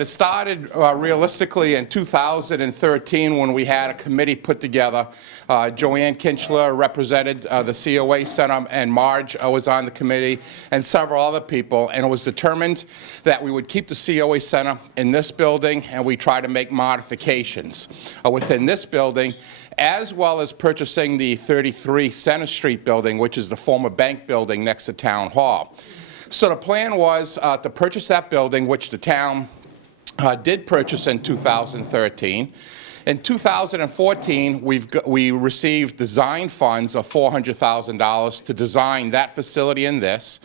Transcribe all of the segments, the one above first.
but it started realistically in 2013 when we had a committee put together. Joanne Kinchler represented the COA Center, and Marge was on the committee, and several other people, and it was determined that we would keep the COA Center in this building, and we try to make modifications within this building, as well as purchasing the 33 Center Street building, which is the former bank building next to Town Hall. So the plan was to purchase that building, which the town did purchase in 2013. In 2014, we received design funds of $400,000 to design that facility and this.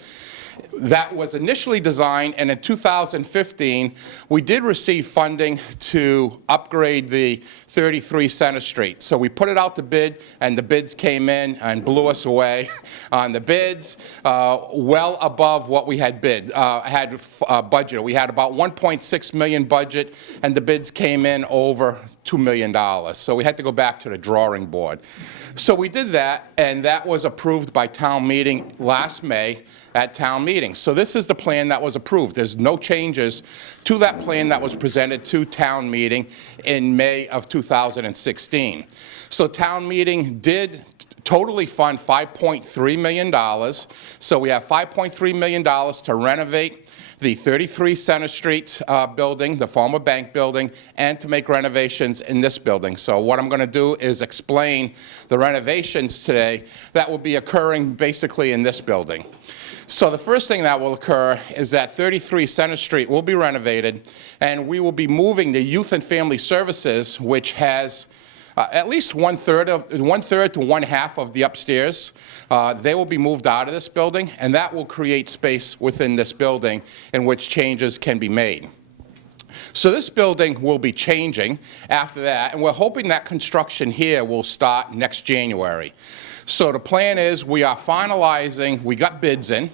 That was initially designed, and in 2015, we did receive funding to upgrade the 33 Center Street. So we put it out to bid, and the bids came in and blew us away on the bids, well above what we had budgeted. We had about $1.6 million budget, and the bids came in over $2 million. So we had to go back to the drawing board. So we did that, and that was approved by town meeting last May at town meeting. So this is the plan that was approved. There's no changes to that plan that was presented to town meeting in May of 2016. So town meeting did totally fund $5.3 million. So we have $5.3 million to renovate the 33 Center Street building, the former bank building, and to make renovations in this building. So what I'm going to do is explain the renovations today that will be occurring basically in this building. So the first thing that will occur is that 33 Center Street will be renovated, and we will be moving the Youth and Family Services, which has at least one-third to one-half of the upstairs. They will be moved out of this building, and that will create space within this building in which changes can be made. So this building will be changing after that, and we're hoping that construction here will start next January. So the plan is we are finalizing, we got bids in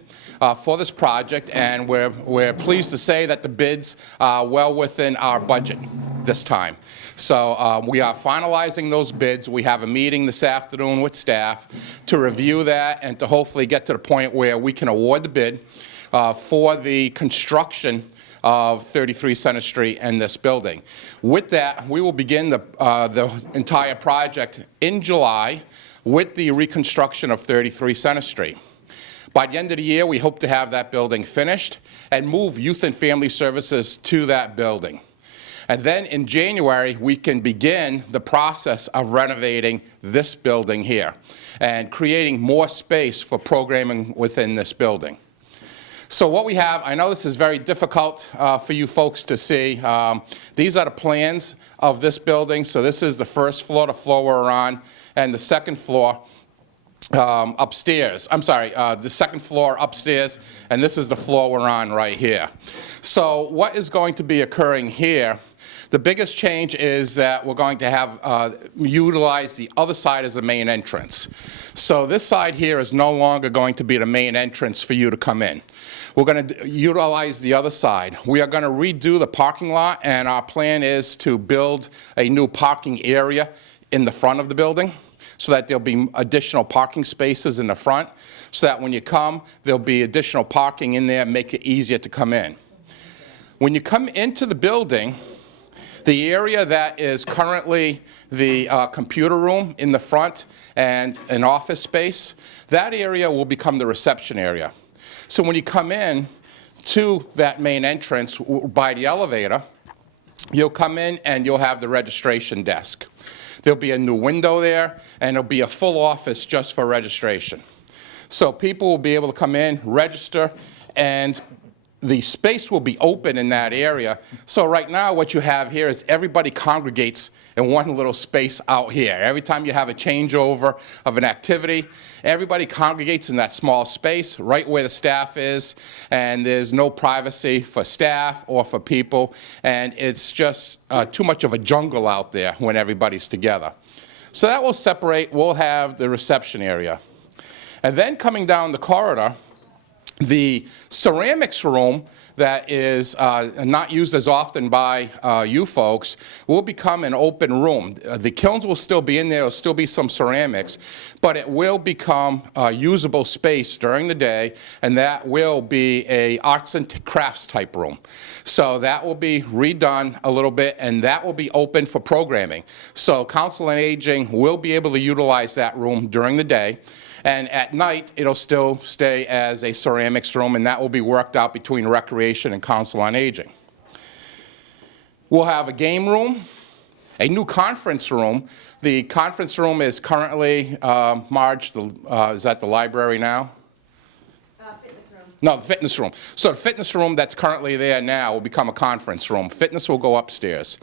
for this project, and we're pleased to say that the bids are well within our budget this time. So we are finalizing those bids. We have a meeting this afternoon with staff to review that and to hopefully get to the point where we can award the bid for the construction of 33 Center Street and this building. With that, we will begin the entire project in July with the reconstruction of 33 Center Street. By the end of the year, we hope to have that building finished and move Youth and Family Services to that building. And then in January, we can begin the process of renovating this building here and creating more space for programming within this building. So what we have, I know this is very difficult for you folks to see. These are the plans of this building. So this is the first floor, the floor we're on, and the second floor upstairs. I'm sorry, the second floor upstairs, and this is the floor we're on right here. So what is going to be occurring here? The biggest change is that we're going to have utilize the other side as the main entrance. So this side here is no longer going to be the main entrance for you to come in. We're going to utilize the other side. We are going to redo the parking lot, and our plan is to build a new parking area in the front of the building so that there'll be additional parking spaces in the front, so that when you come, there'll be additional parking in there, make it easier to come in. When you come into the building, the area that is currently the computer room in the front and an office space, that area will become the reception area. So when you come in to that main entrance by the elevator, you'll come in and you'll have the registration desk. There'll be a new window there, and there'll be a full office just for registration. So people will be able to come in, register, and the space will be open in that area. So right now what you have here is everybody congregates in one little space out here. Every time you have a changeover of an activity, everybody congregates in that small space right where the staff is, and there's no privacy for staff or for people, and it's just too much of a jungle out there when everybody's together. So that will separate. We'll have the reception area. And then coming down the corridor, the ceramics room that is not used as often by you folks will become an open room. The kilns will still be in there, there'll still be some ceramics, but it will become usable space during the day, and that will be a arts and crafts type room. So that will be redone a little bit, and that will be open for programming. So Council on Aging will be able to utilize that room during the day, and at night it'll still stay as a ceramics room, and that will be worked out between Recreation and Council on Aging. We'll have a game room, a new conference room. The conference room is currently, Marge, is at the library now? No, the fitness room. So the fitness room that's currently there now will become a conference room. Fitness will go upstairs.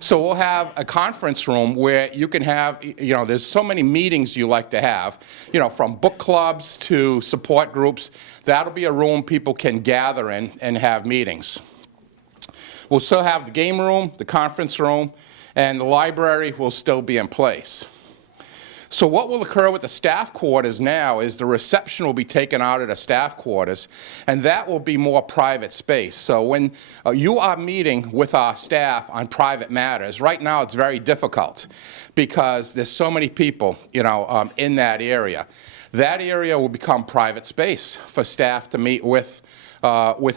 So we'll have a conference room where you can have, you know, there's so many meetings you like to have, you know, from book clubs to support groups. That'll be a room people can gather in and have meetings. We'll still have the game room, the conference room, and the library will still be in place. So what will occur with the staff quarters now is the reception will be taken out of the staff quarters, and that will be more private space. So when you are meeting with our staff on private matters, right now it's very difficult because there's so many people, you know, in that area. That area will become private space for staff to meet with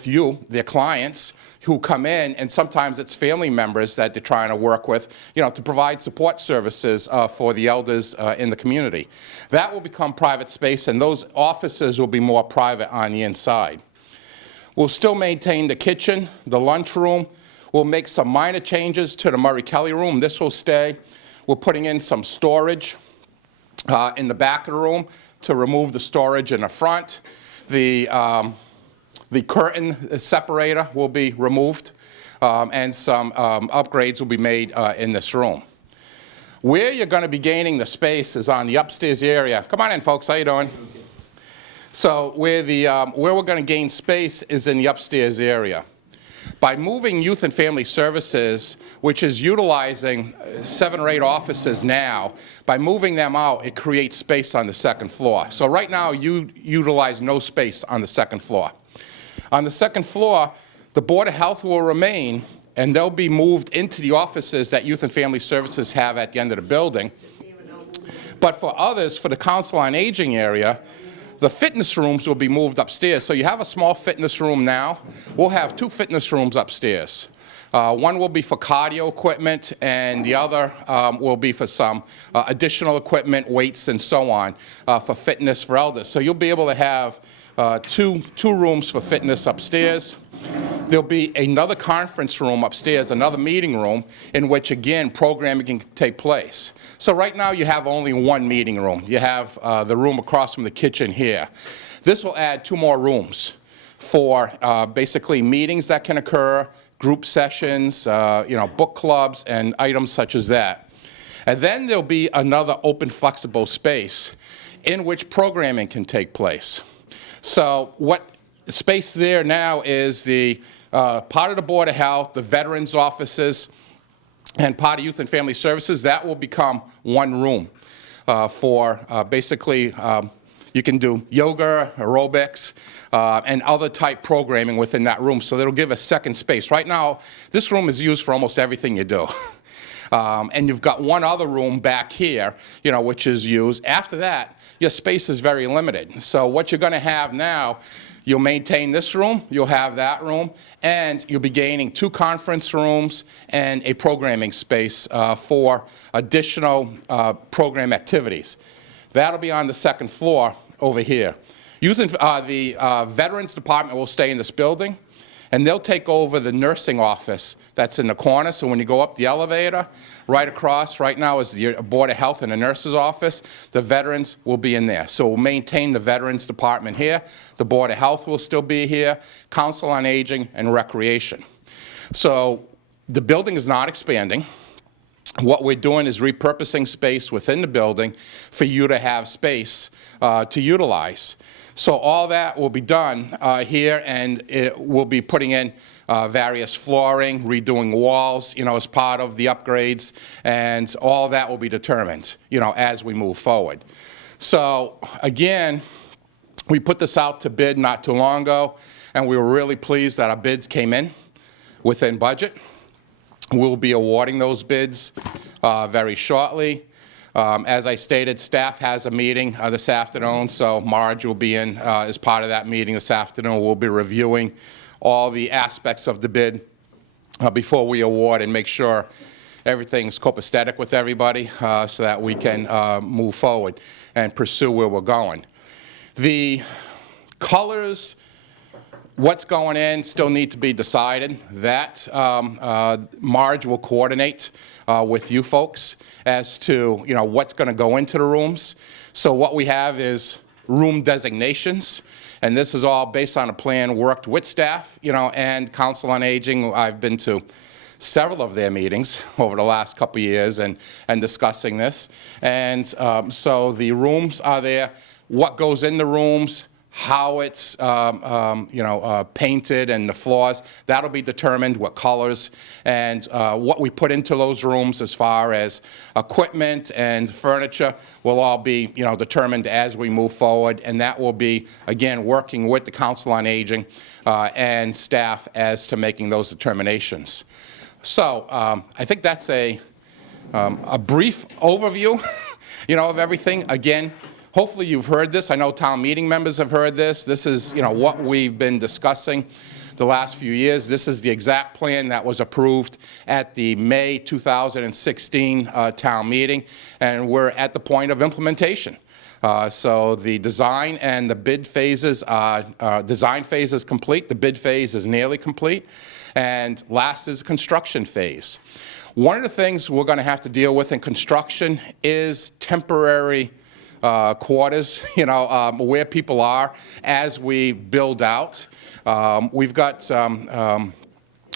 you, their clients, who come in, and sometimes it's family members that they're trying to work with, you know, to provide support services for the elders in the community. That will become private space, and those offices will be more private on the inside. We'll still maintain the kitchen, the lunchroom. We'll make some minor changes to the Murray Kelly room. This will stay. We're putting in some storage in the back of the room to remove the storage in the front. The curtain separator will be removed, and some upgrades will be made in this room. Where you're going to be gaining the space is on the upstairs area. Come on in, folks. How you doing? So where we're going to gain space is in the upstairs area. By moving Youth and Family Services, which is utilizing 7 or 8 offices now, by moving them out, it creates space on the second floor. So right now, you utilize no space on the second floor. On the second floor, the Board of Health will remain, and they'll be moved into the offices that Youth and Family Services have at the end of the building. But for others, for the Council on Aging area, the fitness rooms will be moved upstairs. So you have a small fitness room now. We'll have 2 fitness rooms upstairs. One will be for cardio equipment, and the other will be for some additional equipment, weights, and so on, for fitness for elders. So you'll be able to have two rooms for fitness upstairs. There'll be another conference room upstairs, another meeting room, in which, again, programming can take place. So right now you have only 1 meeting room. You have the room across from the kitchen here. This will add 2 more rooms for basically meetings that can occur, group sessions, you know, book clubs, and items such as that. And then there'll be another open, flexible space in which programming can take place. So what space there now is the part of the Board of Health, the Veterans offices, and part of Youth and Family Services. That will become 1 room for basically you can do yoga, aerobics, and other type programming within that room. So that'll give a second space. Right now, this room is used for almost everything you do. And you've got 1 other room back here, you know, which is used. After that, your space is very limited. So what you're going to have now, you'll maintain this room, you'll have that room, and you'll be gaining 2 conference rooms and a programming space for additional program activities. That'll be on the second floor over here. The Veterans Department will stay in this building, and they'll take over the nursing office that's in the corner. So when you go up the elevator, right across, right now is the Board of Health and the nurse's office. The veterans will be in there. So we'll maintain the Veterans Department here. The Board of Health will still be here, Council on Aging, and Recreation. So the building is not expanding. What we're doing is repurposing space within the building for you to have space to utilize. So all that will be done here, and we'll be putting in various flooring, redoing walls, you know, as part of the upgrades, and all that will be determined, you know, as we move forward. So again, we put this out to bid not too long ago, and we were really pleased that our bids came in within budget. We'll be awarding those bids very shortly. As I stated, staff has a meeting this afternoon, so Marge will be in as part of that meeting this afternoon. We'll be reviewing all the aspects of the bid before we award and make sure everything's copacetic with everybody so that we can move forward and pursue where we're going. The colors, what's going in, still need to be decided. That Marge will coordinate with you folks as to what's going to go into the rooms. So what we have is room designations, and this is all based on a plan worked with staff, and Council on Aging. I've been to several of their meetings over the last couple of years and discussing this. And so the rooms are there. What goes in the rooms, how it's painted and the floors, that'll be determined, what colors, and what we put into those rooms as far as equipment and furniture will all be determined as we move forward, and that will be, again, working with the Council on Aging and staff as to making those determinations. So I think that's a brief overview of everything. Again, hopefully you've heard this. I know town meeting members have heard this. This is what we've been discussing the last few years. This is the exact plan that was approved at the May 2016 town meeting, and we're at the point of implementation. So the design and the bid phases, design phase is complete, the bid phase is nearly complete, and last is construction phase. One of the things we're going to have to deal with in construction is temporary quarters, where people are as we build out. We've got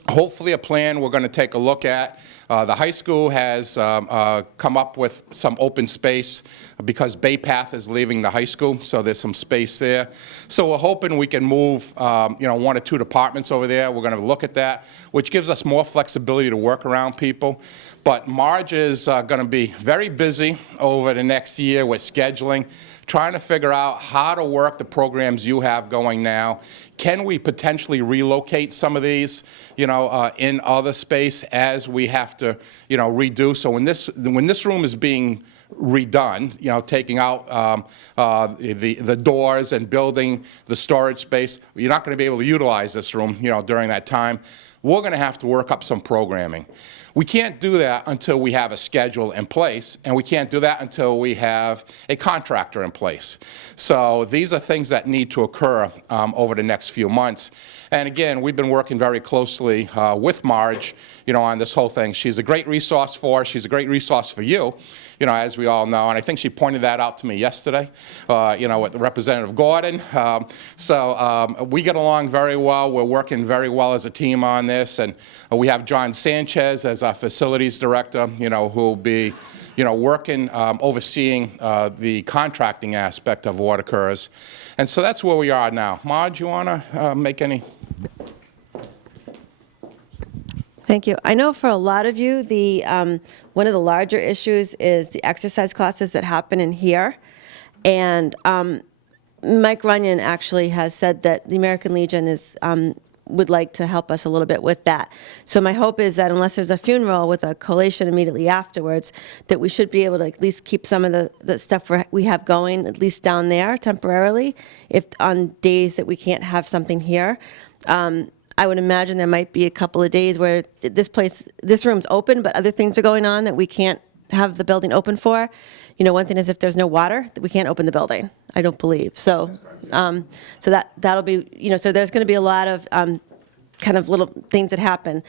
hopefully a plan we're going to take a look at. The high school has come up with some open space because Bay Path is leaving the high school, so there's some space there. So we're hoping we can move, 1 or 2 departments over there. We're going to look at that, which gives us more flexibility to work around people. But Marge is going to be very busy over the next year with scheduling, trying to figure out how to work the programs you have going now. Can we potentially relocate some of these, in other space as we have to, redo? So when this room is being redone, taking out the doors and building the storage space, you're not going to be able to utilize this room, during that time. We're going to have to work up some programming. We can't do that until we have a schedule in place, and we can't do that until we have a contractor in place. So these are things that need to occur over the next few months. And again, we've been working very closely with Marge, on this whole thing. She's a great resource for us. She's a great resource for you, as we all know. And I think she pointed that out to me yesterday, with Representative Gordon. So we get along very well. We're working very well as a team on this. And we have John Sanchez as our facilities director, who will be, working, overseeing the contracting aspect of what occurs. And so that's where we are now. Marge, you want to make any? Thank you. I know for a lot of you, one of the larger issues is the exercise classes that happen in here. And Mike Runyon actually has said that the American Legion would like to help us a little bit with that. So my hope is that unless there's a funeral with a collation immediately afterwards, that we should be able to at least keep some of the stuff we have going, at least down there temporarily, if on days that we can't have something here. I would imagine there might be a couple of days where this room's open, but other things are going on that we can't have the building open for. One thing is if there's no water, we can't open the building, I don't believe. So, so that'll be, so there's going to be a lot of kind of little things that happen.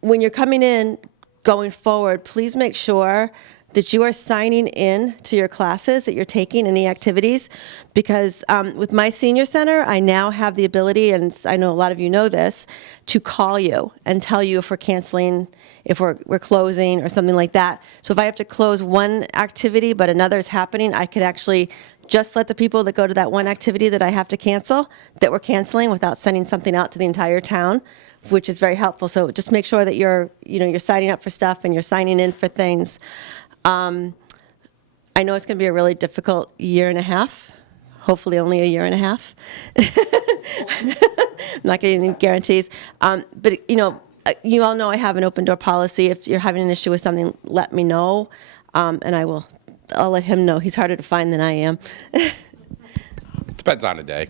When you're coming in, going forward, please make sure that you are signing in to your classes that you're taking, any activities, because with my senior center, I now have the ability, and I know a lot of you know this, to call you and tell you if we're canceling, if we're closing or something like that. So if I have to close one activity but another is happening, I could actually just let the people that go to that one activity that I have to cancel, that we're canceling without sending something out to the entire town, which is very helpful. So just make sure that you're signing up for stuff and you're signing in for things. I know it's going to be a really difficult year and a half hopefully only a year and a half. I'm not getting any guarantees. But, you all know I have an open door policy. If you're having an issue with something, let me know, and I'll let him know. He's harder to find than I am. Depends on the day.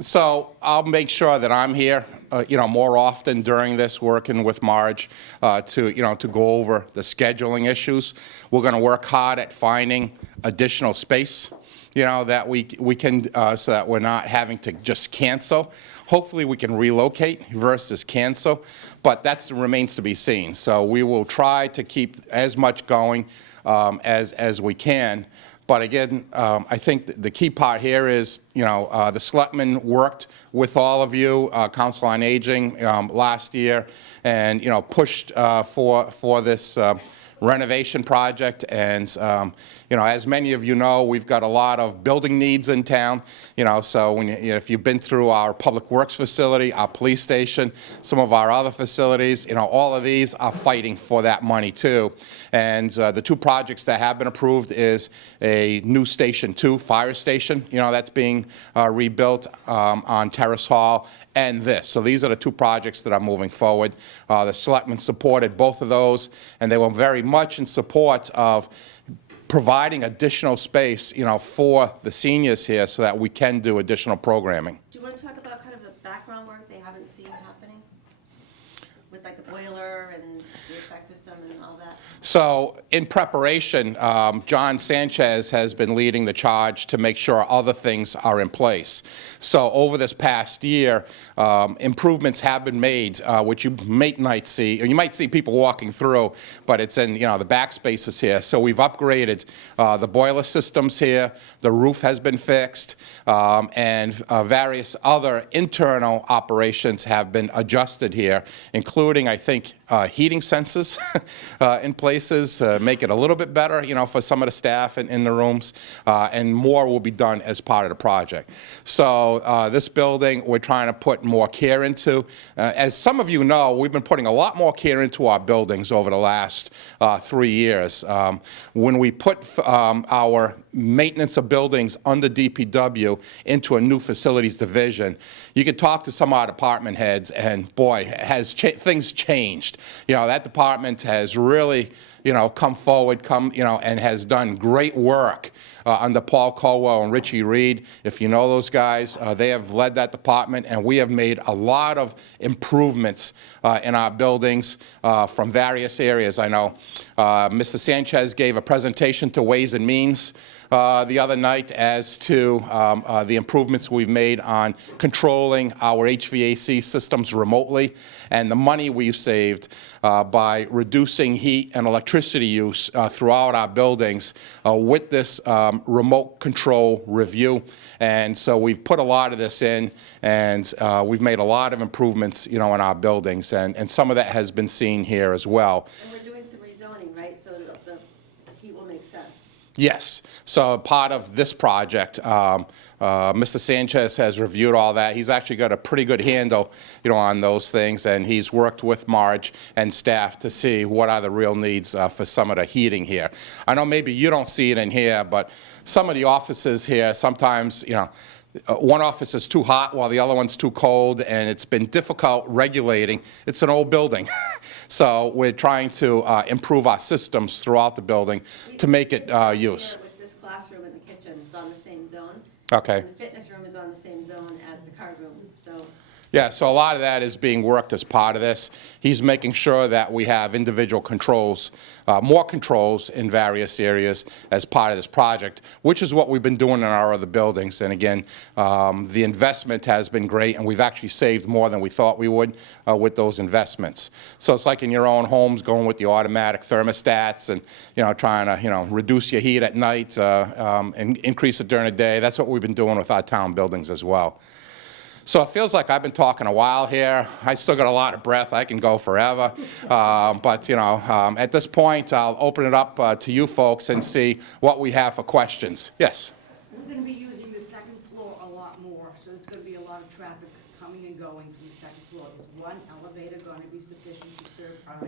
So I'll make sure that I'm here, more often during this, working with Marge to go over the scheduling issues. We're going to work hard at finding additional space, that we can, so that we're not having to just cancel. Hopefully we can relocate versus cancel, but that remains to be seen. So we will try to keep as much going as we can. But again, I think the key part here is, the selectmen worked with all of you, Council on Aging, last year, and, pushed for this renovation project. And, as many of you know, we've got a lot of building needs in town. So when if you've been through our public works facility, our police station, some of our other facilities, all of these are fighting for that money too. And the two projects that have been approved is a new Station 2 fire station, that's being rebuilt on Terrace Hall, and this. So these are the two projects that are moving forward. The selectmen supported both of those, and they were very much in support of providing additional space, for the seniors here so that we can do additional programming. Do you want to talk about kind of the background work they haven't seen happening? With like the boiler and the HVAC system and all that? So in preparation, John Sanchez has been leading the charge to make sure other things are in place. So over this past year, improvements have been made, which you might see, or you might see people walking through, but it's in the back spaces here. So we've upgraded the boiler systems here, the roof has been fixed, and various other internal operations have been adjusted here, including, I think, heating sensors in places, make it a little bit better, for some of the staff in the rooms, and more will be done as part of the project. So this building, we're trying to put more care into. As some of you know, we've been putting a lot more care into our buildings over the last 3 years. When we put our maintenance of buildings under DPW into a new facilities division, you could talk to some of our department heads, and boy, has things changed. That department has really, come forward, and has done great work under Paul Colwell and Richie Reed. If you know those guys, they have led that department, and we have made a lot of improvements in our buildings from various areas. I know Mr. Sanchez gave a presentation to Ways and Means the other night as to the improvements we've made on controlling our HVAC systems remotely, and the money we've saved by reducing heat and electricity use throughout our buildings with this remote control review. And so we've put a lot of this in, and we've made a lot of improvements, in our buildings, and some of that has been seen here as well. And we're doing some rezoning, right? So the heat will make sense. Yes. So part of this project, Mr. Sanchez has reviewed all that. He's actually got a pretty good handle, on those things, and he's worked with Marge and staff to see what are the real needs for some of the heating here. I know maybe you don't see it in here, but some of the offices here, sometimes, one office is too hot while the other one's too cold, and it's been difficult regulating. It's an old building. So we're trying to improve our systems throughout the building to make it use. With this classroom and the kitchen, it's on the same zone. Okay. And the fitness room is on the same zone as the card room, so. Yeah, so a lot of that is being worked as part of this. He's making sure that we have individual controls, more controls in various areas as part of this project, which is what we've been doing in our other buildings. And again, the investment has been great, and we've actually saved more than we thought we would with those investments. So it's like in your own homes, going with the automatic thermostats and, trying to, reduce your heat at night and increase it during the day. That's what we've been doing with our town buildings as well. So it feels like I've been talking a while here. I still got a lot of breath. I can go forever. But, at this point, I'll open it up to you folks and see what we have for questions. Yes? We're going to be using the second floor a lot more, so there's going to be a lot of traffic coming and going from the second floor. Is one elevator going to be sufficient to serve our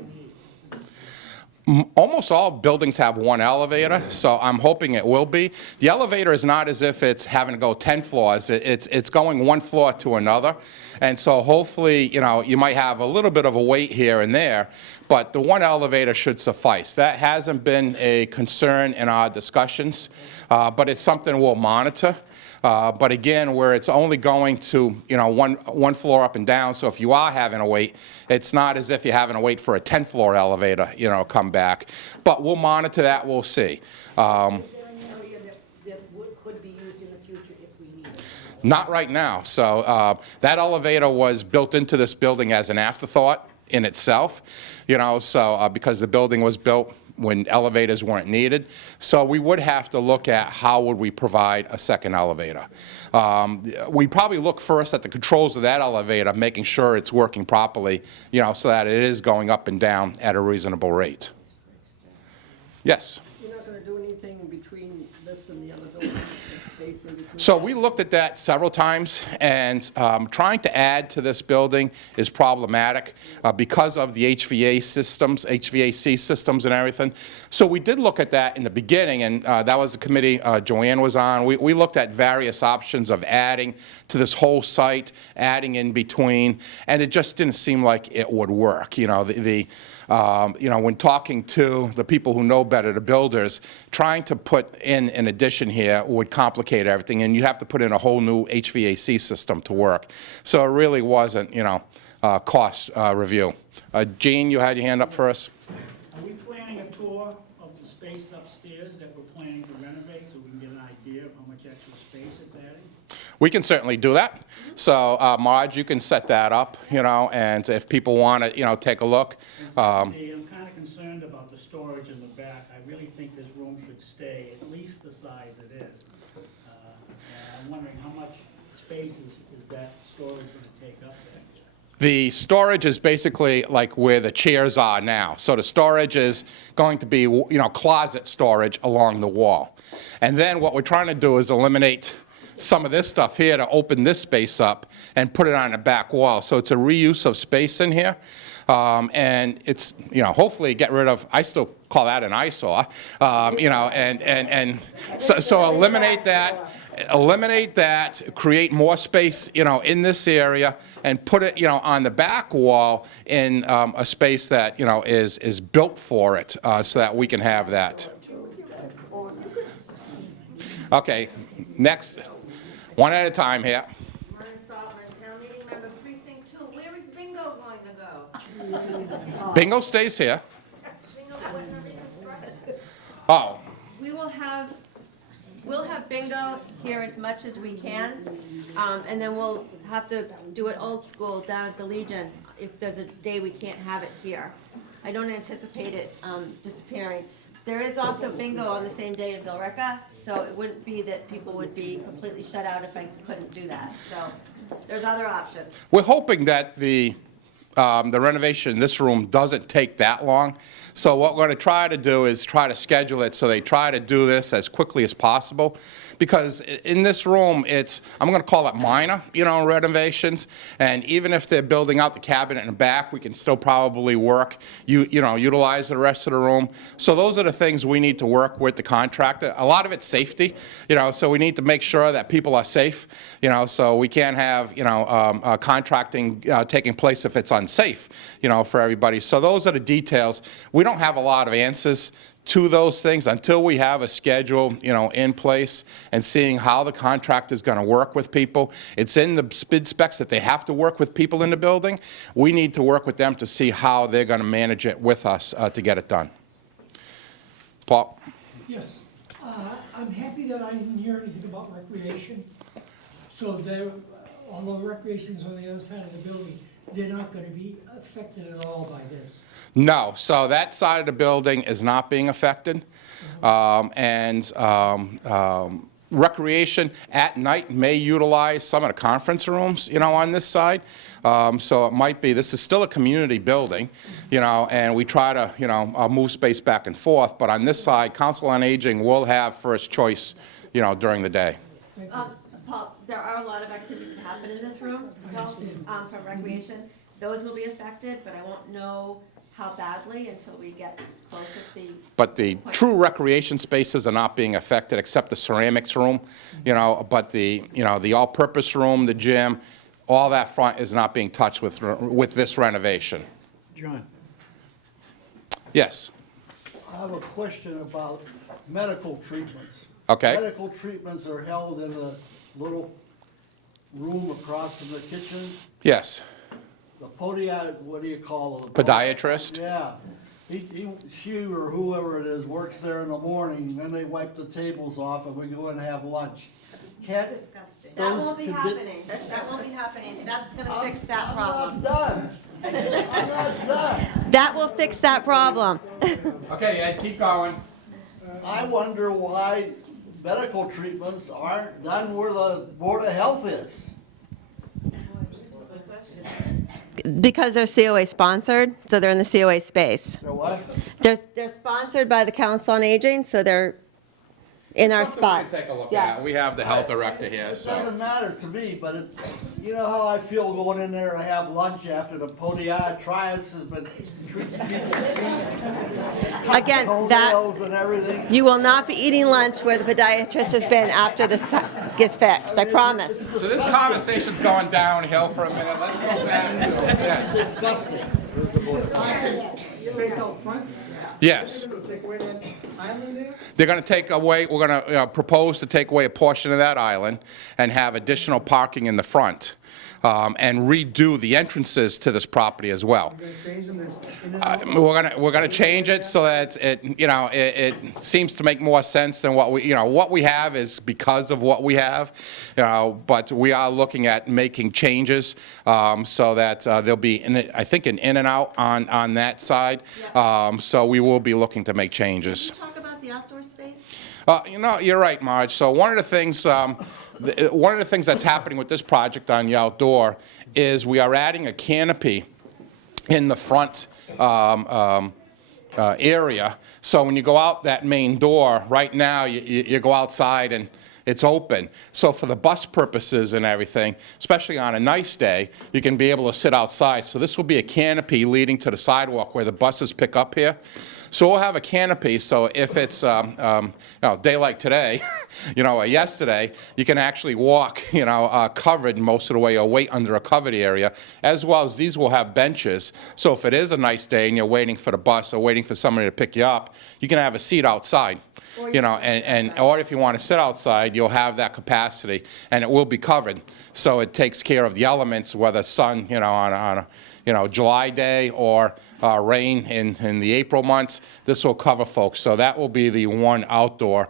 needs? Almost all buildings have one elevator, so I'm hoping it will be. The elevator is not as if it's having to go 10 floors. It's going one floor to another. And so hopefully, you might have a little bit of a wait here and there, but the one elevator should suffice. That hasn't been a concern in our discussions, but it's something we'll monitor. But again, where it's only going to, one floor up and down, so if you are having a wait, it's not as if you're having to wait for a 10-floor elevator, come back. But we'll monitor that, we'll see. Is there an area that could be used in the future if we need it? Not right now. So that elevator was built into this building as an afterthought in itself, because the building was built when elevators weren't needed. So we would have to look at how would we provide a second elevator. We probably look first at the controls of that elevator, making sure it's working properly, so that it is going up and down at a reasonable rate. Yes? You're not going to do anything between this and the other buildings, space in between? So we looked at that several times, and trying to add to this building is problematic because of the HVAC systems and everything. So we did look at that in the beginning, and that was the committee Joanne was on. We looked at various options of adding to this whole site, adding in between, and it just didn't seem like it would work. When talking to the people who know better, the builders, trying to put in an addition here would complicate everything, and you'd have to put in a whole new HVAC system to work. So it really wasn't, cost review. Gene, you had your hand up first. Are we planning a tour of the space upstairs that we're planning to renovate so we can get an idea of how much extra space it's adding? We can certainly do that. So, Marge, you can set that up, and if people want to, take a look. I'm kind of concerned about the storage in the back. I really think this room should stay at least the size it is. And I'm wondering how much space is that storage going to take up there? The storage is basically like where the chairs are now. So the storage is going to be, closet storage along the wall. And then what we're trying to do is eliminate some of this stuff here to open this space up and put it on the back wall. So it's a reuse of space in here. And it's, hopefully get rid of, I still call that an eyesore, so eliminate that, create more space, in this area, and put it, on the back wall in a space that, is built for it, so that we can have that. Okay, next, one at a time here. Mary Saltman, town meeting member precinct 2. Where is bingo going to go? Bingo stays here. Bingo wasn't reconstructed. Oh, We'll have bingo here as much as we can, and then we'll have to do it old school down at the Legion if there's a day we can't have it here. I don't anticipate it disappearing. There is also bingo on the same day in Billerica, so it wouldn't be that people would be completely shut out if I couldn't do that. So there's other options. we're hoping that the renovation in this room doesn't take that long. So what we're going to try to do is try to schedule it so they try to do this as quickly as possible. Because in this room, I'm going to call it minor, renovations. And even if they're building out the cabinet in the back, we can still probably utilize the rest of the room. So those are the things we need to work with the contractor. A lot of it's safety, so we need to make sure that people are safe, so we can't have, contracting taking place if it's unsafe, for everybody. So those are the details. We don't have a lot of answers to those things until we have a schedule, in place and seeing how the contractor is going to work with people. It's in the bid specs that they have to work with people in the building. We need to work with them to see how they're going to manage it with us to get it done. Paul? Yes, I'm happy that I didn't hear anything about recreation. So although recreation's on the other side of the building, they're not going to be affected at all by this. No, so that side of the building is not being affected. Recreation at night may utilize some of the conference rooms, on this side. So it might be, this is still a community building, and we try to, move space back and forth. But on this side, Council on Aging will have first choice, during the day. Paul, there are a lot of activities that happen in this room, from recreation. Those will be affected, but I won't know how badly until we get closer to the. But the true recreation spaces are not being affected, except the ceramics room, but the all-purpose room, the gym, all that front is not being touched with this renovation. John? Yes. I have a question about medical treatments. Okay. Medical treatments are held in a little room across from the kitchen. Yes. The what do you call it? Podiatrist? Yeah. She or whoever it is works there in the morning, then they wipe the tables off and we go in and have lunch. Can't. Disgusting. That those won't be condi- happening. That won't be happening. That's gonna fix that I'm problem. not done. I'm not done. That will fix that problem. Okay, Ed, keep going. I wonder why medical treatments aren't done where the Board of Health is. Because they're COA sponsored, so they're in the COA space. You know what? They're sponsored by the Council on Aging, so they're in our Something we spot. can take a look Yeah. at. We have the health director here, It so. doesn't matter to me, but you know how I feel going in there to have lunch after the podiatrist has been treating people. Again, that, Toenails and everything. you will not be eating lunch where the podiatrist has been after this gets fixed, I promise. So this conversation's going downhill for a minute. Let's go back to this. Disgusting. Space out front? Yes. Take away that island there? They're going to take away, we're going to propose to take away a portion of that island and have additional parking in the front, and redo the entrances to this property as well. You're gonna change them this, in and out? We're gonna change it so that it seems to make more sense than what we have is because of what we have, but we are looking at making changes so that there'll be, I think, an in and out on that side. So we will be looking to make changes. Talk about the outdoor space? You're right, Marge. So one of the things that's happening with this project on the outdoor is we are adding a canopy in the front area. So when you go out that main door, right now you go outside and it's open. So for the bus purposes and everything, especially on a nice day, you can be able to sit outside. So this will be a canopy leading to the sidewalk where the buses pick up here. So we'll have a canopy, so if it's day like today, or yesterday, you can actually walk, covered most of the way or wait under a covered area, as well as these will have benches. So if it is a nice day and you're waiting for the bus or waiting for somebody to pick you up, you can have a seat outside. Or if you want to sit outside, you'll have that capacity, and it will be covered. So it takes care of the elements, whether sun, on a July day or rain in the April months. This will cover folks. So that will be the one outdoor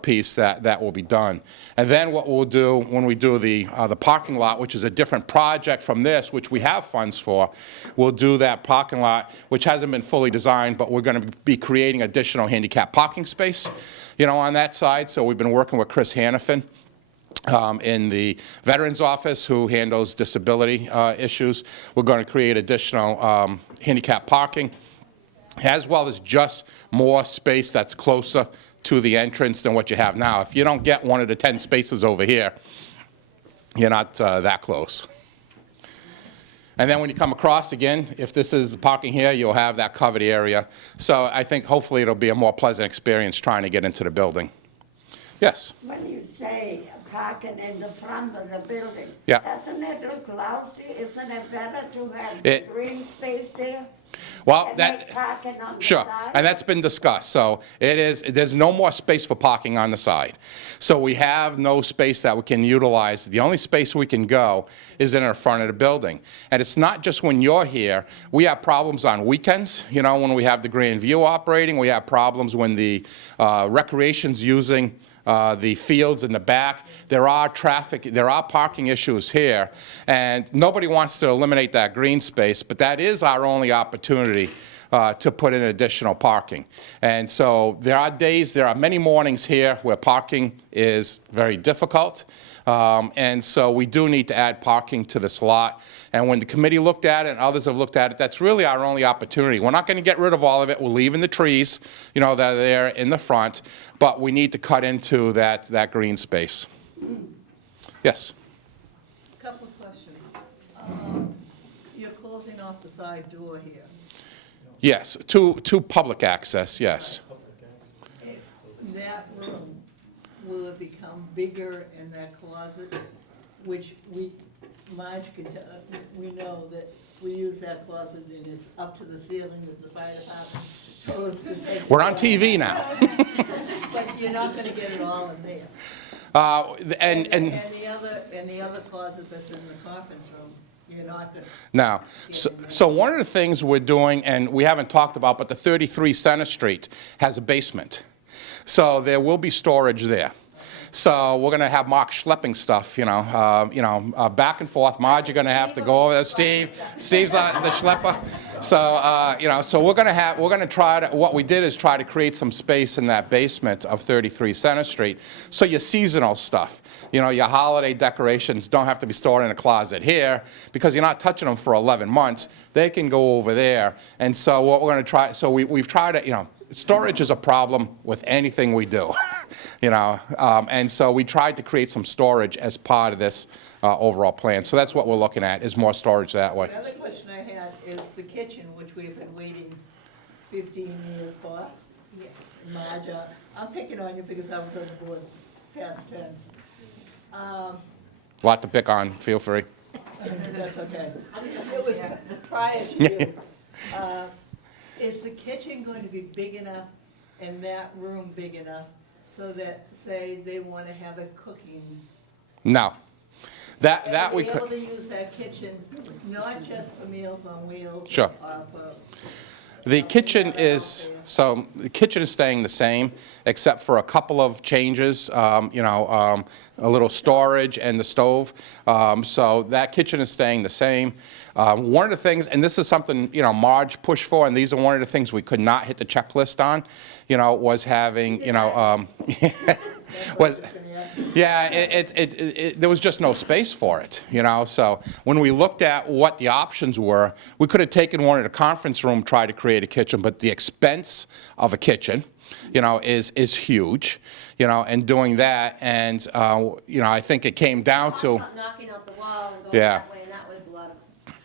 piece that will be done. And then what we'll do when we do the parking lot, which is a different project from this, which we have funds for, we'll do that parking lot, which hasn't been fully designed, but we're going to be creating additional handicap parking space, on that side. So we've been working with Chris Hannafin in the Veterans Office, who handles disability issues. We're going to create additional handicap parking, as well as just more space that's closer to the entrance than what you have now. If you don't get one of the 10 spaces over here, you're not that close. And then when you come across again, if this is parking here, you'll have that covered area. So I think hopefully it'll be a more pleasant experience trying to get into the building. Yes? When you say parking in the front of the building, Yeah. doesn't it look lousy? Isn't it better to have It- green space there? Well, And that... make parking on the Sure, side? and that's been discussed. So there's no more space for parking on the side. So we have no space that we can utilize. The only space we can go is in the front of the building. And it's not just when you're here. We have problems on weekends, when we have the Grand View operating. We have problems when the recreation's using the fields in the back. There are parking issues here, and nobody wants to eliminate that green space, but that is our only opportunity to put in additional parking. And so there are many mornings here where parking is very difficult. And so we do need to add parking to this lot. And when the committee looked at it and others have looked at it, that's really our only opportunity. We're not going to get rid of all of it. We're leaving the trees, that are there in the front, but we need to cut into that green space. Yes? Couple of questions. You're closing off the side door here. Yes, to public access, yes. That room, will it become bigger in that closet, which Marge could tell, we know that we use that closet and it's up to the ceiling that the fire department told us to take. We're on TV now. But you're not gonna get it all in there. And the other closet that's in the conference room, you're not gonna. now, so one of the things we're doing, and we haven't talked about, but the 33 Center Street has a basement. So there will be storage there. So we're going to have Mark schlepping stuff, back and forth. Marge, you're going to have to go over there. Steve's the schlepper. So, so we're going to try to, what we did is try to create some space in that basement of 33 Center Street. So your seasonal stuff, your holiday decorations don't have to be stored in a closet here because you're not touching them for 11 months. They can go over there. And so what we're going to try, so we've tried to, storage is a problem with anything we do, and so we tried to create some storage as part of this overall plan. So that's what we're looking at, is more storage that way. Another question I had is the kitchen, which we've been waiting 15 years for. Marge, I'm picking on you because I was on the board past tense. Lot to pick on, feel free. That's okay. It was prior to you. Is the kitchen going to be big enough and that room big enough so that, say, they want to have it cooking? No. That we Be could. able to use that kitchen, not just for Meals on Wheels. Sure. Or for The kitchen is, so the kitchen is staying the same, except for a couple of changes, a little storage and the stove. So that kitchen is staying the same. One of the things, and this is something, Marge pushed for, and these are one of the things we could not hit the checklist on, was having, was, yeah, there was just no space for it, So when we looked at what the options were, we could have taken one at a conference room, tried to create a kitchen, but the expense of a kitchen, is huge, and doing that, and I think it came down to Knocking out the wall and going Yeah. that way, and that was a lot of.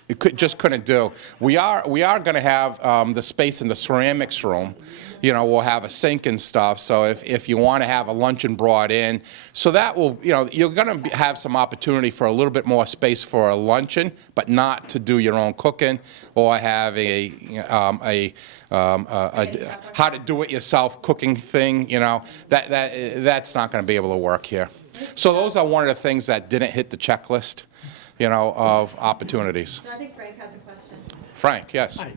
it just couldn't do. We are going to have the space in the ceramics room. We'll have a sink and stuff. So if you want to have a luncheon brought in, so that will, you're going to have some opportunity for a little bit more space for a luncheon, but not to do your own cooking or have a how to do it yourself cooking thing. That's not going to be able to work here. So those are one of the things that didn't hit the checklist, of opportunities. I think Frank has a question. Frank, yes. Hi.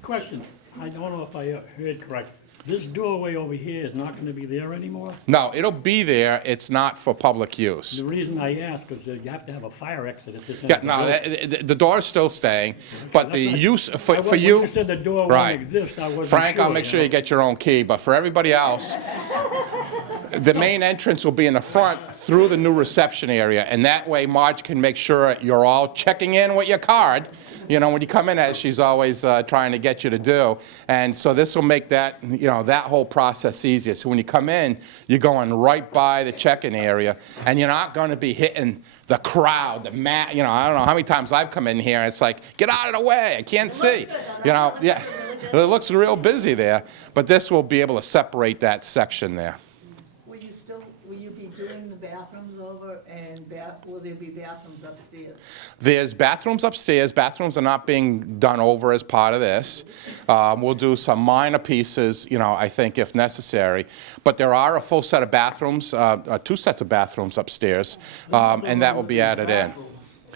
Question. I don't know if I heard correct. This doorway over here is not going to be there anymore? No, it'll be there. It's not for public use. The reason I ask is that you have to have a fire exit at this end. Yeah, of the no, building. the door's still staying, but the use, for When you, you said the door right. won't exist, I wasn't Frank, I'll sure, make sure you get your own key, but for everybody else, the main entrance will be in the front through the new reception area, and that way Marge can make sure you're all checking in with your card, when you come in, as she's always trying to get you to do. And so this will make that, that whole process easier. So when you come in, you're going right by the check-in area, and you're not going to be hitting the crowd, I don't know how many times I've come in here, and it's like, get out of the way, I can't see. Yeah, it looks real busy there, but this will be able to separate that section there. Will you be doing the bathrooms over and will there be bathrooms upstairs? There's bathrooms upstairs. Bathrooms are not being done over as part of this. We'll do some minor pieces, I think, if necessary. But there are a full set of bathrooms, 2 sets of bathrooms upstairs, and that will be added in.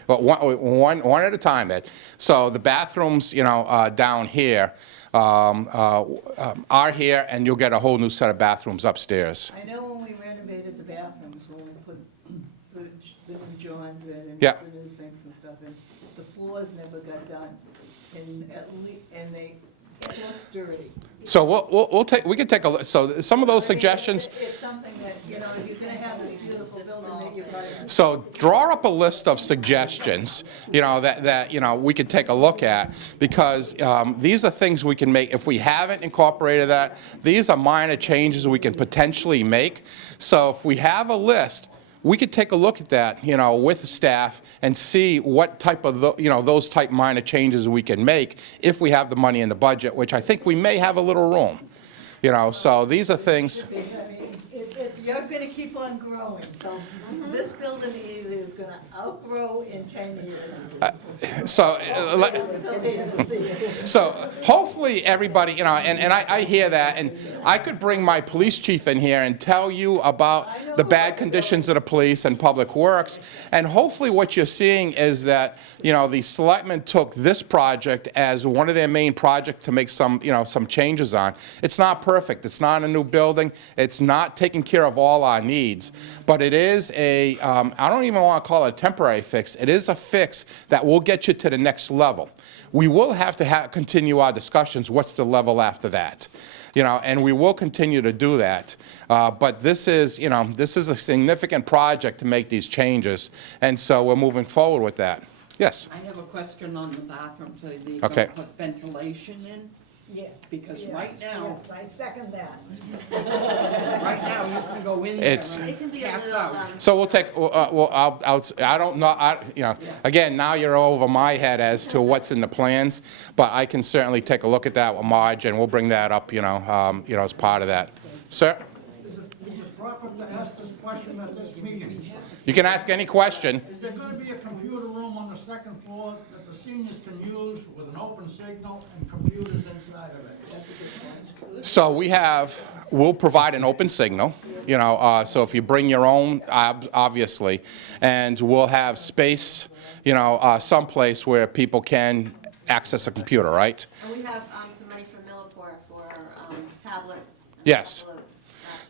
But one at a time, Ed. So the bathrooms, down here are here, and you'll get a whole new set of bathrooms upstairs. I know when we renovated the bathrooms, when we put the new joins in and Yeah. the new sinks and stuff in, the floors never got done. And it looks dirty. So we can take a look. So some of those suggestions. It's something that, if you're gonna have a beautiful building that you're probably. So draw up a list of suggestions, that we could take a look at, because these are things we can make. If we haven't incorporated that, these are minor changes we can potentially make. So if we have a list, we could take a look at that, with staff and see what type of, those type minor changes we can make if we have the money in the budget, which I think we may have a little room. So these are things. I mean, you're gonna keep on growing, so this building either is gonna outgrow in 10 years. So, Still here to see it. So hopefully everybody, and I hear that, and I could bring my police chief in here and tell you about the bad conditions of the police and public works, and hopefully what you're seeing is that, the selectmen took this project as one of their main projects to make some changes on. It's not perfect, it's not a new building, it's not taking care of all our needs, but it is a, I don't even want to call it a temporary fix, it is a fix that will get you to the next level. We will have to continue our discussions, what's the level after that? And we will continue to do that. But this is a significant project to make these changes, and so we're moving forward with that. Yes? I have a question on the bathroom, so they Okay. don't put ventilation in? Yes. Because yes, right now- Yes, I second that. Right now, you can go in there It's- It can and be a pass little, out. So we'll take, I don't know, again, now you're over my head as to what's in the plans, but I can certainly take a look at that with Marge, and we'll bring that up, as part of that. Sir? Is it proper to ask this question at this meeting? You can ask any question. Is there gonna be a computer room on the second floor that the seniors can use with an open signal and computers inside of it? So we'll provide an open signal, so if you bring your own, obviously, and we'll have space, someplace where people can access a computer, right? and we have some money from Millipore for tablets. And Yes. a couple of laptops.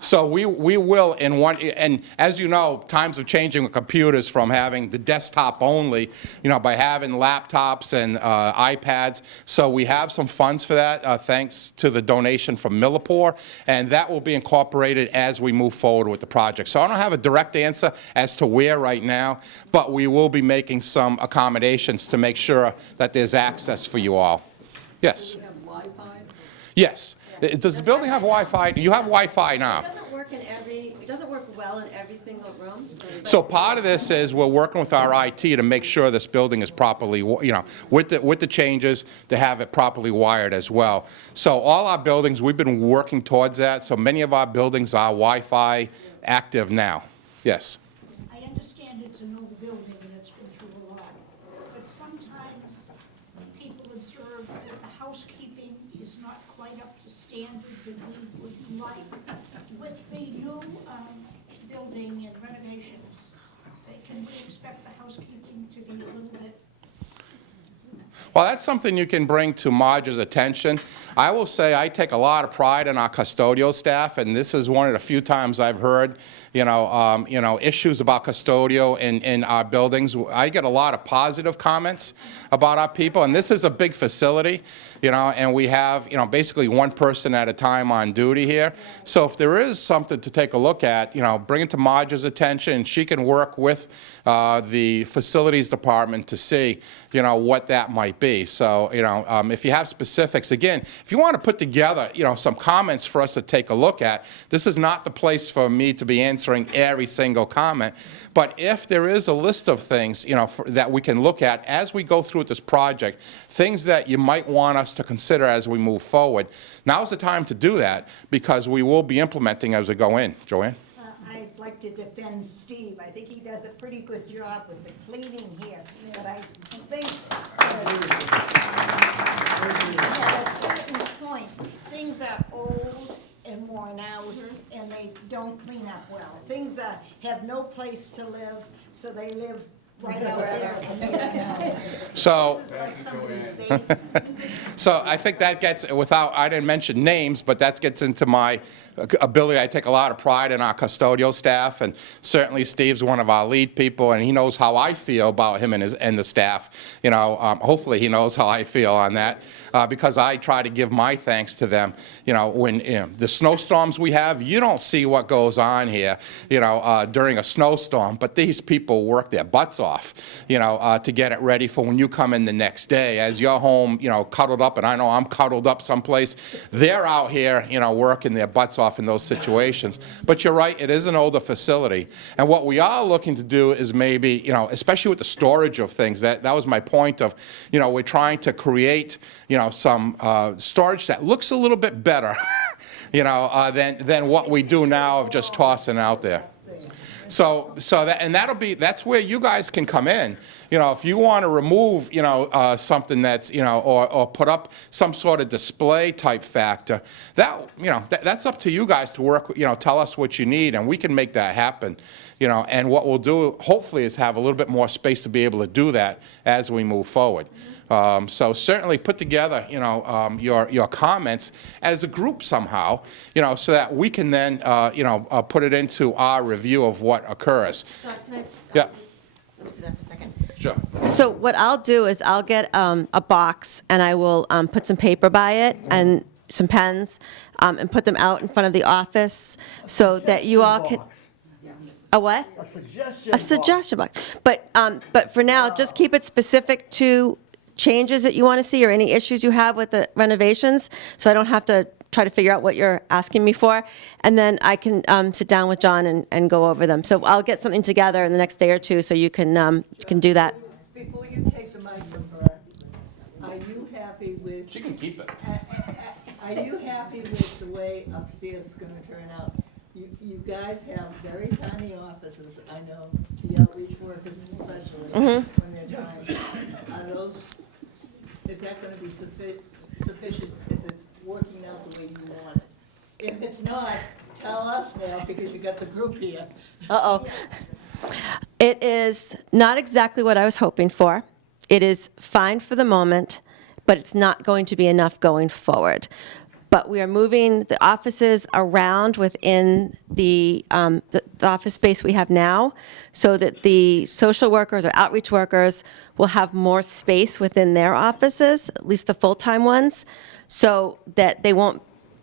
So we will and as you know, times are changing with computers from having the desktop only, by having laptops and iPads. So we have some funds for that, thanks to the donation from Millipore, and that will be incorporated as we move forward with the project. So I don't have a direct answer as to where right now, but we will be making some accommodations to make sure that there's access for you all. Yes? Do you have Wi-Fi? Yes. Does the building have Wi-Fi? You have Wi-Fi now. It doesn't work well in every single room. So part of this is we're working with our IT to make sure this building is properly, with the changes, to have it properly wired as well. So all our buildings, we've been working towards that. So many of our buildings are Wi-Fi active now. Yes. I understand it's an old building and it's been through a lot, but sometimes people observe that the housekeeping is not quite up to standard that we would like. With the new building and renovations, can we expect the housekeeping to be a little bit? Well, that's something you can bring to Marge's attention. I will say I take a lot of pride in our custodial staff, and this is one of the few times I've heard, issues about custodial in our buildings. I get a lot of positive comments about our people, and this is a big facility, and we have, basically one person at a time on duty here. So if there is something to take a look at, bring it to Marge's attention, and she can work with the facilities department to see, what that might be. So, if you have specifics, again, if you want to put together, some comments for us to take a look at, this is not the place for me to be answering every single comment. But if there is a list of things, that we can look at as we go through this project, things that you might want us to consider as we move forward, now's the time to do that, because we will be implementing as we go in. Joanne? I'd like to defend Steve. I think he does a pretty good job with the cleaning here, but I think at a certain point, things are old and worn out, and they don't clean up well. Things have no place to live, so they live right out there. So, This is like somebody's basement. so I think that gets, I didn't mention names, but that gets into my ability. I take a lot of pride in our custodial staff, and certainly Steve's one of our lead people, and he knows how I feel about him and the staff. Hopefully he knows how I feel on that, because I try to give my thanks to them. When the snowstorms we have, you don't see what goes on here, during a snowstorm, but these people work their butts off, to get it ready for when you come in the next day. As you're home, cuddled up, and I know I'm cuddled up someplace, they're out here, working their butts off in those situations. But you're right, it is an older facility. And what we are looking to do is maybe, especially with the storage of things, that was my point of, we're trying to create, some storage that looks a little bit better, than what we do now of just tossing out there. So that's where you guys can come in. If you want to remove, something that's, or put up some sort of display type factor, that's up to you guys to work, tell us what you need, and we can make that happen. And what we'll do, hopefully, is have a little bit more space to be able to do that as we move forward. So certainly put together, your comments as a group somehow, so that we can then, put it into our review of what occurs. Sorry, can I? Yeah. Let me see that for a second. Sure. So what I'll do is I'll get a box and I will put some paper by it and some pens and put them out in front of the office so that you all can. A what? A suggestion. A suggestion box. But for now, just keep it specific to changes that you want to see or any issues you have with the renovations, so I don't have to try to figure out what you're asking me for. And then I can sit down with John and go over them. So I'll get something together in the next day or two so you can do that. Before you take the microphone, are you happy with, She can keep it. are you happy with the way upstairs is gonna turn out? You guys have very tiny offices, I know, the outreach workers especially, when they're trying. Is that gonna be sufficient, is it working out the way you want it? If it's not, tell us now, because you got the group here. Uh-oh. It is not exactly what I was hoping for. It is fine for the moment, but it's not going to be enough going forward. But we are moving the offices around within the office space we have now so that the social workers or outreach workers will have more space within their offices, at least the full-time ones, so that they won't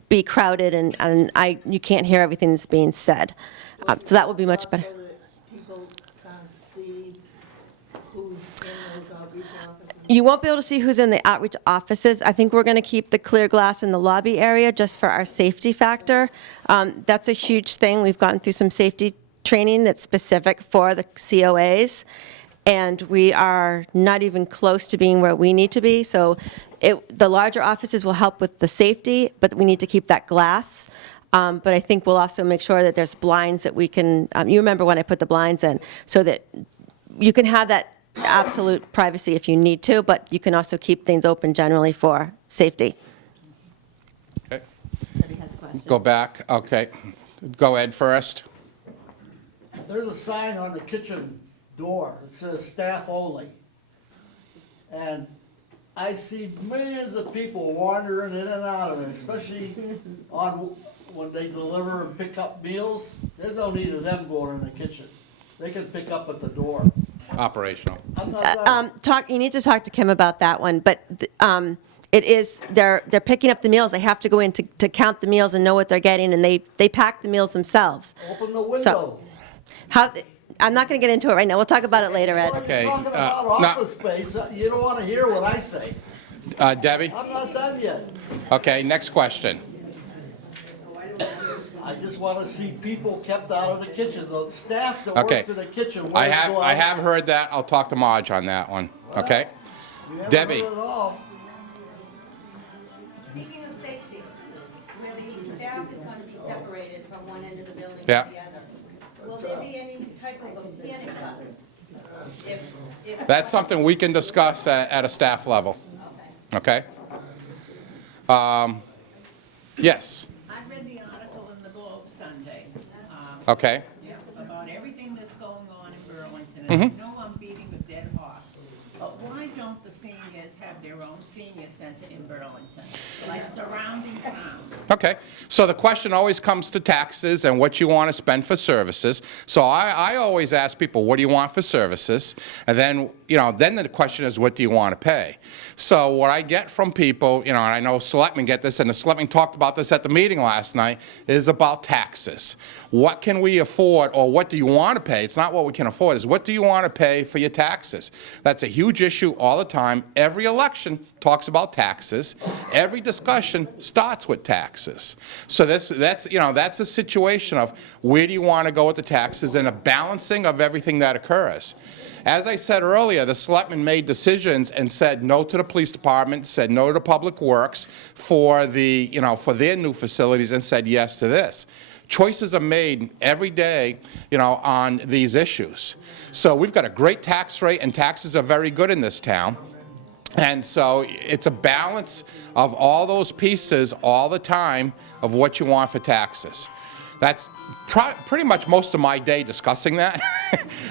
be crowded and you can't hear everything that's being said. So that will be much better. Also that people can't see who's in those outreach offices. You won't be able to see who's in the outreach offices. I think we're going to keep the clear glass in the lobby area just for our safety factor. That's a huge thing. We've gone through some safety training that's specific for the COAs, and we are not even close to being where we need to be. So the larger offices will help with the safety, but we need to keep that glass. But I think we'll also make sure that there's blinds that we can, you remember when I put the blinds in, so that you can have that absolute privacy if you need to, but you can also keep things open generally for safety. Okay. Somebody has a question. Go back, okay. Go Ed first. There's a sign on the kitchen door that says staff only. And I see millions of people wandering in and out of it, especially when they deliver and pick up meals. There's no need of them going in the kitchen. They can pick up at the door. Operational. I'm not done. You need to talk to Kim about that one, but it is, they're picking up the meals. They have to go in to count the meals and know what they're getting, and they pack the meals themselves. Open the window. So, I'm not going to get into it right now. We'll talk about it later, Ed. Okay, You're talking about office space. You don't want to hear what I say. Debbie? I'm not done yet. Okay, next question. I just want to see people kept out of the kitchen. The staff that Okay. works in the kitchen. I have heard that. I'll talk to Marge on that one, okay? Debbie? Speaking of safety, where the staff is going to be separated from one end of the building to Yeah. the other, will there be any type of a panic button? If That's something we can discuss at a staff level, okay? Yes, I read the article in the Globe Sunday. okay. Yeah, about everything that's going on in Burlington. Mhm. And I know I'm beating a dead horse. But why don't the seniors have their own senior center in Burlington, like surrounding towns? Okay, so the question always comes to taxes and what you want to spend for services. So I always ask people, what do you want for services? And then, then the question is, what do you want to pay? So what I get from people, and I know selectmen get this, and the selectmen talked about this at the meeting last night, is about taxes. What can we afford, or what do you want to pay? It's not what we can afford, it's what do you want to pay for your taxes? That's a huge issue all the time. Every election talks about taxes. Every discussion starts with taxes. So that's a situation of where do you want to go with the taxes and a balancing of everything that occurs. As I said earlier, the selectmen made decisions and said no to the police department, said no to Public Works for for their new facilities, and said yes to this. Choices are made every day, on these issues. So we've got a great tax rate, and taxes are very good in this town. And so it's a balance of all those pieces all the time of what you want for taxes. That's pretty much most of my day discussing that,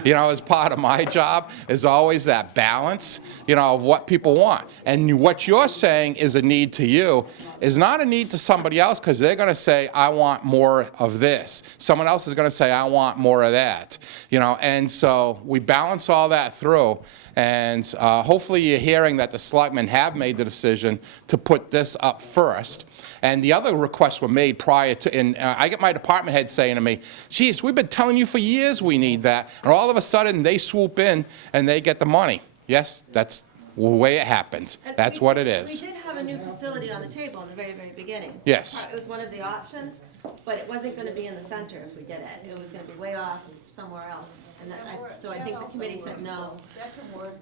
as part of my job, is always that balance, of what people want. And what you're saying is a need to you is not a need to somebody else, because they're going to say, I want more of this. Someone else is going to say, I want more of that. And so we balance all that through. And hopefully you're hearing that the selectmen have made the decision to put this up first. And the other requests were made prior to, and I get my department head saying to me, geez, we've been telling you for years we need that. And all of a sudden they swoop in and they get the money. Yes, that's the way it happens. That's what it is. We did have a new facility on the table in the very, very beginning. Yes. It was one of the options, but it wasn't going to be in the center if we did it. It was going to be way off somewhere else. And so I think the committee said no. That can work.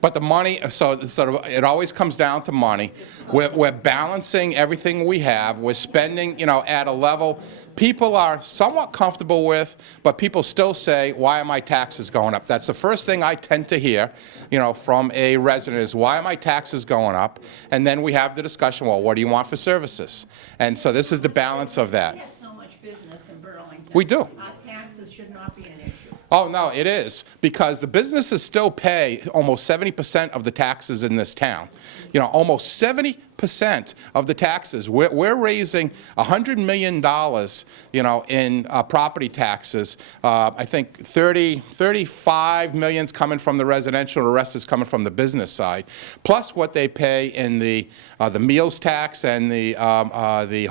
But the money, so it always comes down to money. We're balancing everything we have. We're spending, at a level people are somewhat comfortable with, but people still say, why are my taxes going up? That's the first thing I tend to hear, from a resident is, why are my taxes going up? And then we have the discussion, well, what do you want for services? And so this is the balance of that. We have so much business in Burlington. We do. Our taxes should not be an issue. Oh, no, it is, because the businesses still pay almost 70% of the taxes in this town. Almost 70% of the taxes. We're raising $100 million, in property taxes. I think 35 million's coming from the residential, the rest is coming from the business side. Plus what they pay in the meals tax and the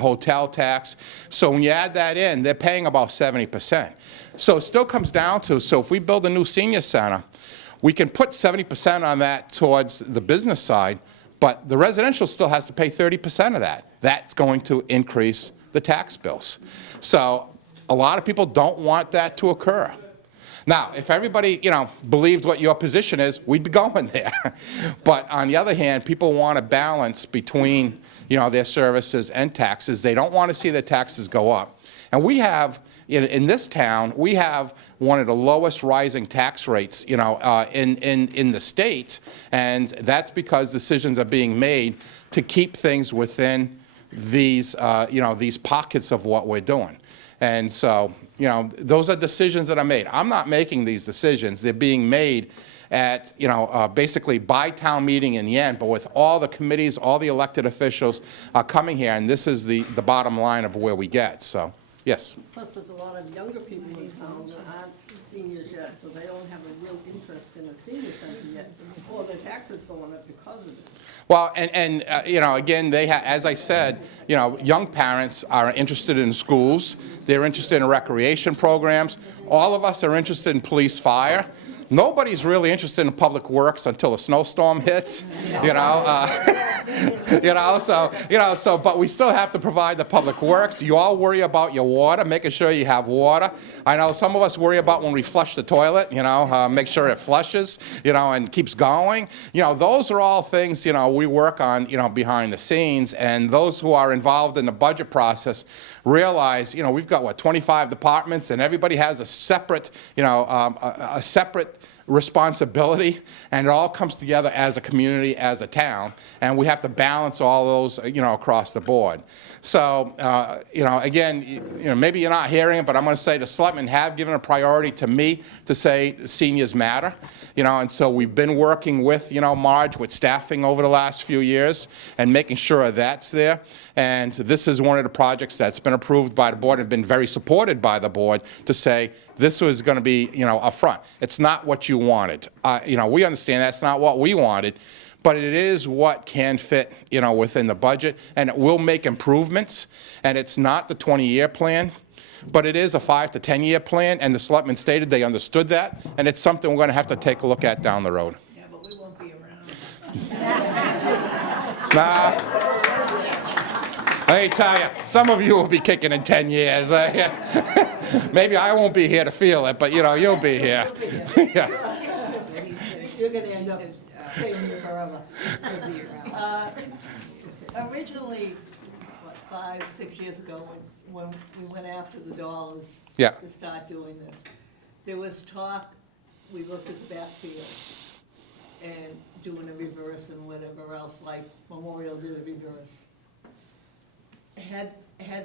hotel tax. So when you add that in, they're paying about 70%. So it still comes down to, so if we build a new senior center, we can put 70% on that towards the business side, but the residential still has to pay 30% of that. That's going to increase the tax bills. So a lot of people don't want that to occur. Now, if everybody, believed what your position is, we'd be going there. But on the other hand, people want a balance between, their services and taxes. They don't want to see their taxes go up. And we have, in this town, we have one of the lowest rising tax rates, in the state, and that's because decisions are being made to keep things within these, these pockets of what we're doing. And so, those are decisions that are made. I'm not making these decisions. They're being made at, basically by town meeting in the end, but with all the committees, all the elected officials coming here, and this is the bottom line of where we get, so. Yes. Plus, there's a lot of younger people in town that aren't seniors yet, so they don't have a real interest in a senior center yet, or their taxes going up because of it. Well, and again, as I said, young parents are interested in schools. They're interested in recreation programs. All of us are interested in police, fire. Nobody's really interested in public works until a snowstorm hits, but we still have to provide the public works. You all worry about your water, making sure you have water. I know some of us worry about when we flush the toilet, make sure it flushes, and keeps going. Those are all things, we work on, behind the scenes, and those who are involved in the budget process realize, we've got, 25 departments, and everybody has a separate, responsibility, and it all comes together as a community, as a town, and we have to balance all those, across the board. So, again, maybe you're not hearing it, but I'm going to say the selectmen have given a priority to me to say seniors matter, and so we've been working with, Marge, with staffing over the last few years and making sure that's there. And this is one of the projects that's been approved by the board and been very supported by the board to say this was going to be, up front. It's not what you wanted. We understand that's not what we wanted, but it is what can fit, within the budget, and it will make improvements. And it's not the 20-year plan, but it is a 5 to 10-year plan, and the selectmen stated they understood that, and it's something we're going to have to take a look at down the road. Yeah, but we won't be around. Nah. Let me tell you, some of you will be kicking in 10 years. Maybe I won't be here to feel it, but you'll be here. Yeah. You're gonna end up staying here forever. Originally, 5, 6 years ago, when we went after the dollars Yeah. to start doing this, there was talk, we looked at the backfield and doing a reverse and whatever else, like Memorial did a reverse. Had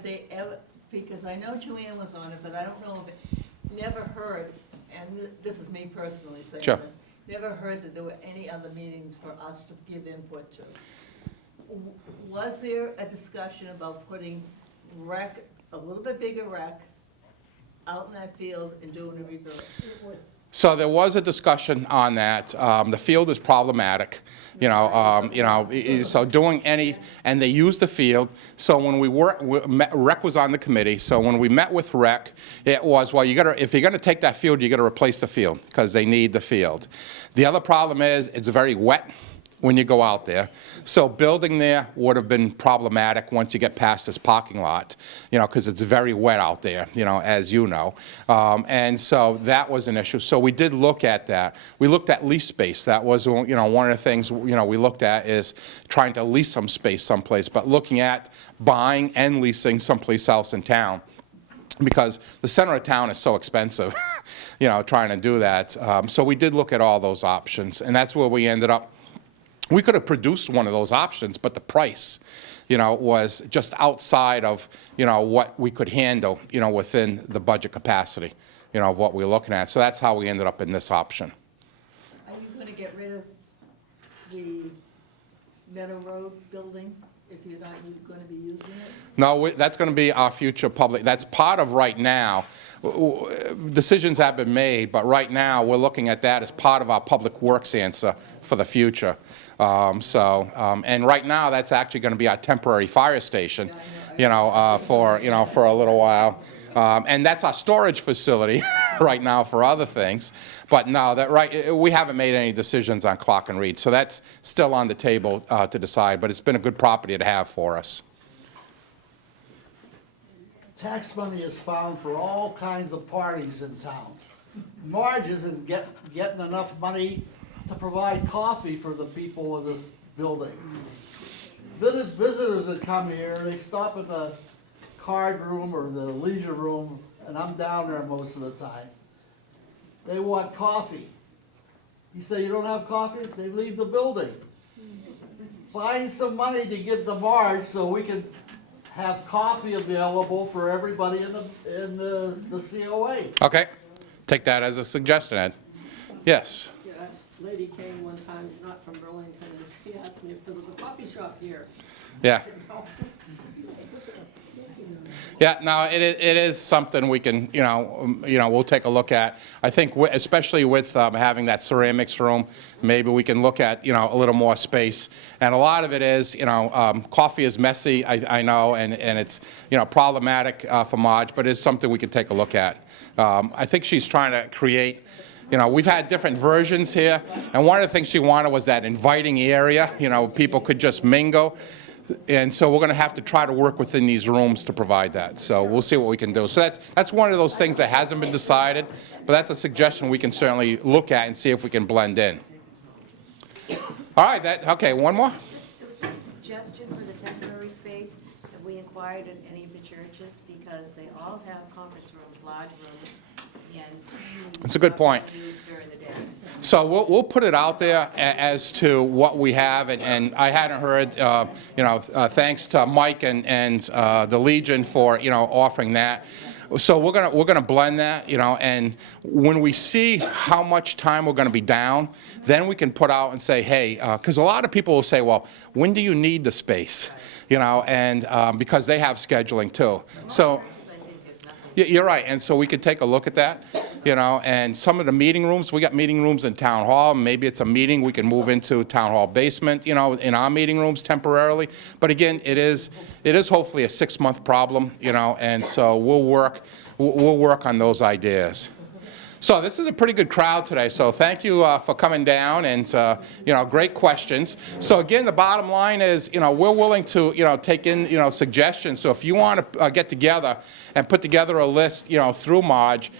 they ever, because I know Joanne was on it, but I don't know if it, never heard, and this is me personally saying Sure. it, never heard that there were any other meetings for us to give input to. Was there a discussion about putting rec, a little bit bigger rec, out in that field and doing a reverse? So there was a discussion on that. The field is problematic, so doing any, and they used the field. So when Rec was on the committee, so when we met with Rec, it was, well, if you're gonna take that field, you gotta replace the field, because they need the field. The other problem is, it's very wet when you go out there. So building there would have been problematic once you get past this parking lot, because it's very wet out there, as you know. And so that was an issue. So we did look at that. We looked at lease space. That was, one of the things, we looked at is trying to lease some space someplace, but looking at buying and leasing someplace else in town, because the center of town is so expensive, trying to do that. So we did look at all those options, and that's where we ended up. We could have produced one of those options, but the price, was just outside of, what we could handle, within the budget capacity, of what we were looking at. So that's how we ended up in this option. Are you gonna get rid of the Meadow Road building if you're not gonna be using it? No, that's going to be our future public. That's part of right now. Decisions have been made, but right now we're looking at that as part of our public works answer for the future. And right now that's actually going to be our temporary fire station, for a little while. And that's our storage facility right now for other things. But no, we haven't made any decisions on Clock and Reed, so that's still on the table to decide. But it's been a good property to have for us. Tax money is found for all kinds of parties in town. Marge isn't getting enough money to provide coffee for the people in this building. Visitors that come here, they stop in the card room or the leisure room, and I'm down there most of the time. They want coffee. You say you don't have coffee, they leave the building. Find some money to give to Marge so we can have coffee available for everybody in the COA. Okay, take that as a suggestion, Ed. Yes. Yeah, a lady came one time, not from Burlington, and she asked me if there was a coffee shop here. Yeah. Yeah, no, it is something we can, we'll take a look at. I think, especially with having that ceramics room, maybe we can look at, a little more space. And a lot of it is, coffee is messy, I know, and it's, problematic for Marge, but it's something we can take a look at. I think she's trying to create, we've had different versions here, and one of the things she wanted was that inviting area, people could just mingle. And so we're going to have to try to work within these rooms to provide that. So we'll see what we can do. So that's one of those things that hasn't been decided, but that's a suggestion we can certainly look at and see if we can blend in. All right, okay, one more? It was just a suggestion for the temporary space. Have we inquired in any of the churches? Because they all have conference rooms, large rooms, and That's a good point. used during the day. So we'll put it out there as to what we have, and I hadn't heard, thanks to Mike and the Legion for, offering that. So we're gonna blend that, and when we see how much time we're gonna be down, then we can put out and say, hey, because a lot of people will say, well, when do you need the space? And because they have scheduling too. So. You're right, and so we could take a look at that, and some of the meeting rooms, we got meeting rooms in Town Hall, maybe it's a meeting, we can move into Town Hall basement, in our meeting rooms temporarily. But again, it is hopefully a 6-month problem, and so we'll work on those ideas. So this is a pretty good crowd today, so thank you for coming down, and great questions. So again, the bottom line is, we're willing to, take in, suggestions. So if you want to get together and put together a list, through Marge,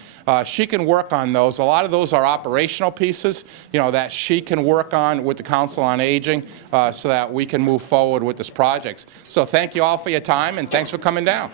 she can work on those. A lot of those are operational pieces, that she can work on with the Council on Aging, so that we can move forward with this project. So thank you all for your time, and thanks for coming down.